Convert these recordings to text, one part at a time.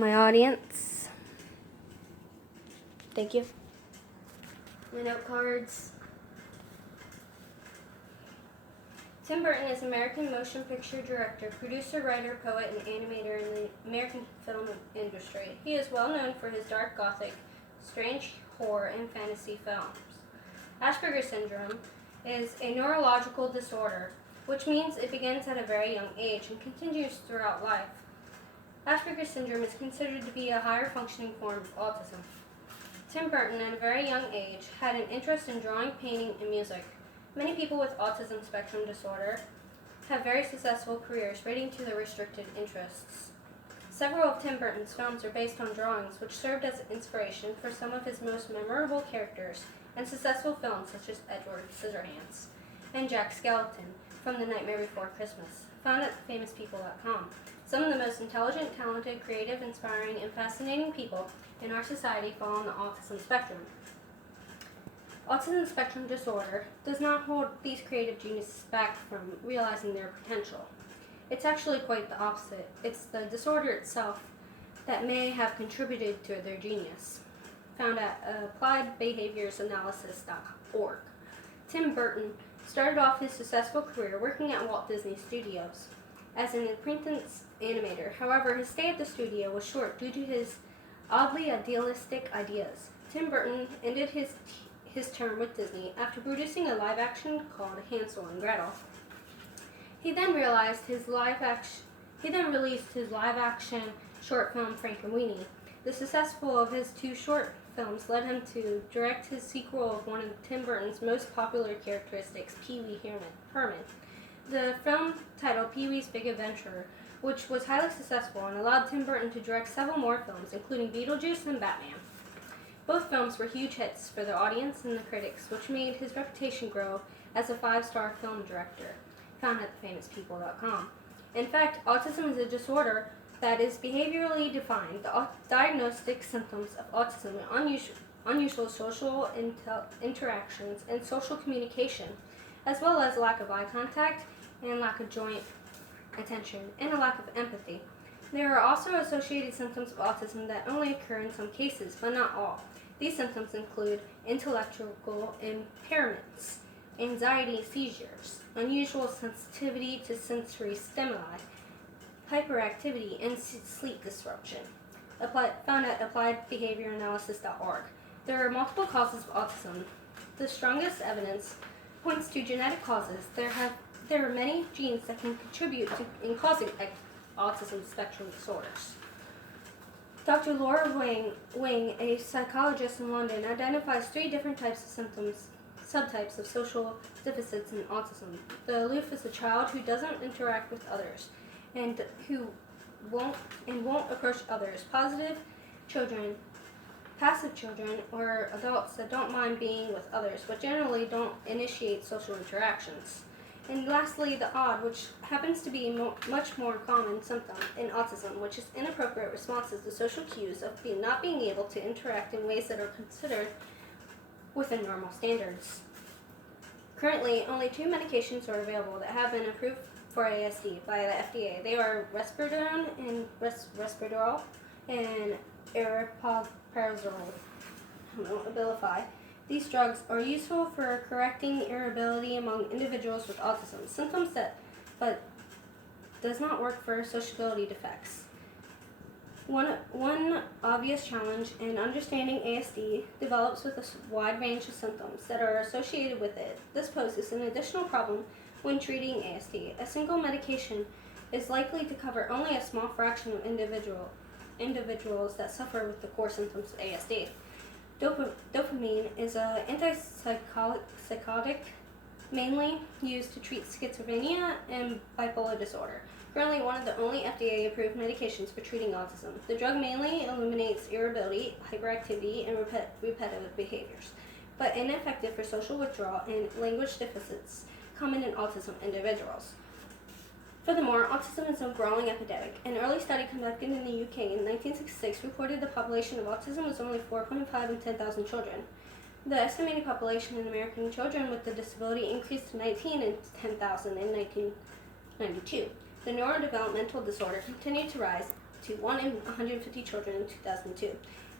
my audience. Thank you. My note cards. Tim Burton is an American motion picture director, producer, writer, poet, and animator in the American film industry. He is well known for his dark gothic, strange horror, and fantasy films. Asperger's syndrome is a neurological disorder, which means it begins at a very young age and continues throughout life. Asperger's syndrome is considered to be a higher functioning form of autism. Tim Burton, at a very young age, had an interest in drawing, painting, and music. Many people with autism spectrum disorder have very successful careers relating to their restricted interests. Several of Tim Burton's films are based on drawings, which served as inspiration for some of his most memorable characters and successful films such as Edward Scissorhands and Jack Skellington from The Nightmare Before Christmas, found at famouspeople.com. Some of the most intelligent, talented, creative, inspiring, and fascinating people in our society fall on the autism spectrum. Autism spectrum disorder does not hold these creative geniuses back from realizing their potential. It's actually quite the opposite. It's the disorder itself that may have contributed to their genius. Found at appliedbehaviorsanalysis.org. Tim Burton started off his successful career working at Walt Disney Studios as an apprentice animator. However, his stay at the studio was short due to his oddly idealistic ideas. Tim Burton ended his term with Disney after producing a live action called Hansel and Gretel. He then released his live action short film Frankenweenie. The successful of his two short films led him to direct his sequel of one of Tim Burton's most popular characteristics, Pee-wee Herman. The film titled Pee-wee's Big Adventure, which was highly successful and allowed Tim Burton to direct several more films, including Beetlejuice and Batman. Both films were huge hits for the audience and the critics, which made his reputation grow as a 5-star film director, found at famouspeople.com. In fact, autism is a disorder that is behaviorally defined. The diagnostic symptoms of autism are unusual social interactions and social communication, as well as lack of eye contact and lack of joint attention, and a lack of empathy. There are also associated symptoms of autism that only occur in some cases, but not all. These symptoms include intellectual impairments, anxiety, seizures, unusual sensitivity to sensory stimuli, hyperactivity, and sleep disruption. Found at appliedbehaviorsanalysis.org. There are multiple causes of autism. The strongest evidence points to genetic causes. There are many genes that can contribute in causing autism spectrum disorders. Dr. Laura Wing, a psychologist in London, identifies 3 different types of subtypes of social deficits in autism. The aloof is a child who doesn't interact with others and who won't approach others. Positive children, passive children, or adults that don't mind being with others but generally don't initiate social interactions. And lastly, the odd, which happens to be much more common symptom in autism, which is inappropriate responses to social cues of not being able to interact in ways that are considered within normal standards. Currently, only 2 medications are available that have been approved for ASD by the FDA. They are risperidone and Risperdal and aripiprazole, Abilify. These drugs are useful for correcting irritability among individuals with autism symptoms but does not work for sociability defects. One obvious challenge in understanding ASD develops with a wide range of symptoms that are associated with it. This poses an additional problem when treating ASD. A single medication is likely to cover only a small fraction of individuals that suffer with the core symptoms of ASD. Dopamine is an antipsychotic mainly used to treat schizophrenia and bipolar disorder. Currently one of the only FDA-approved medications for treating autism. The drug mainly eliminates irritability, hyperactivity, and repetitive behaviors, but ineffective for social withdrawal and language deficits common in autism individuals. Furthermore, autism is a growing epidemic. An early study conducted in the UK in 1966 reported the population of autism was only 4.5 in 10,000 children. The estimated population in American children with the disability increased to 19 in 10,000 in 1992. The neurodevelopmental disorder continued to rise to 1 in 150 children in 2002,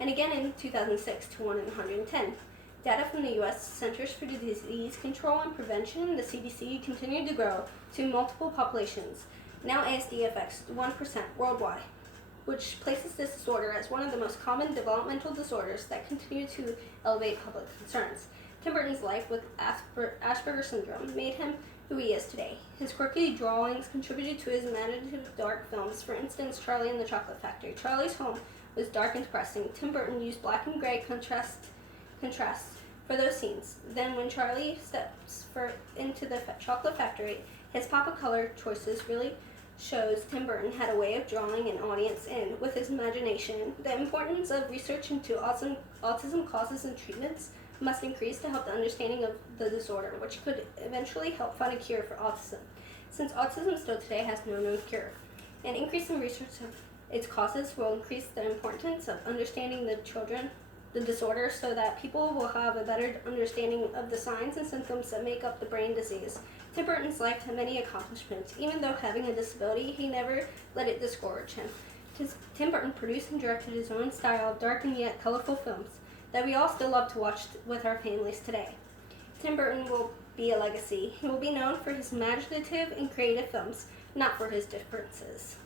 and again in 2006 to 1 in 110. Data from the U.S. Centers for Disease Control and Prevention, the CDC, continued to grow to multiple populations. Now ASD affects 1% worldwide, which places this disorder as one of the most common developmental disorders that continue to elevate public concerns. Tim Burton's life with Asperger's syndrome made him who he is today. His quirky drawings contributed to his imaginative dark films. For instance, Charlie and the Chocolate Factory. Charlie's home was dark and depressing. Tim Burton used black and gray contrasts for those scenes. Then when Charlie steps into the chocolate factory, his pop of color choices really shows Tim Burton had a way of drawing an audience in with his imagination. The importance of research into autism causes and treatments must increase to help the understanding of the disorder, which could eventually help find a cure for autism, since autism still today has no known cure. An increase in research of its causes will increase the importance of understanding the disorder, so that people will have a better understanding of the signs and symptoms that make up the brain disease. Tim Burton's life had many accomplishments. Even though having a disability, he never let it discourage him. Tim Burton produced and directed his own style of dark and yet colorful films that we all still love to watch with our families today. Tim Burton will be a legacy. He will be known for his imaginative and creative films, not for his differences.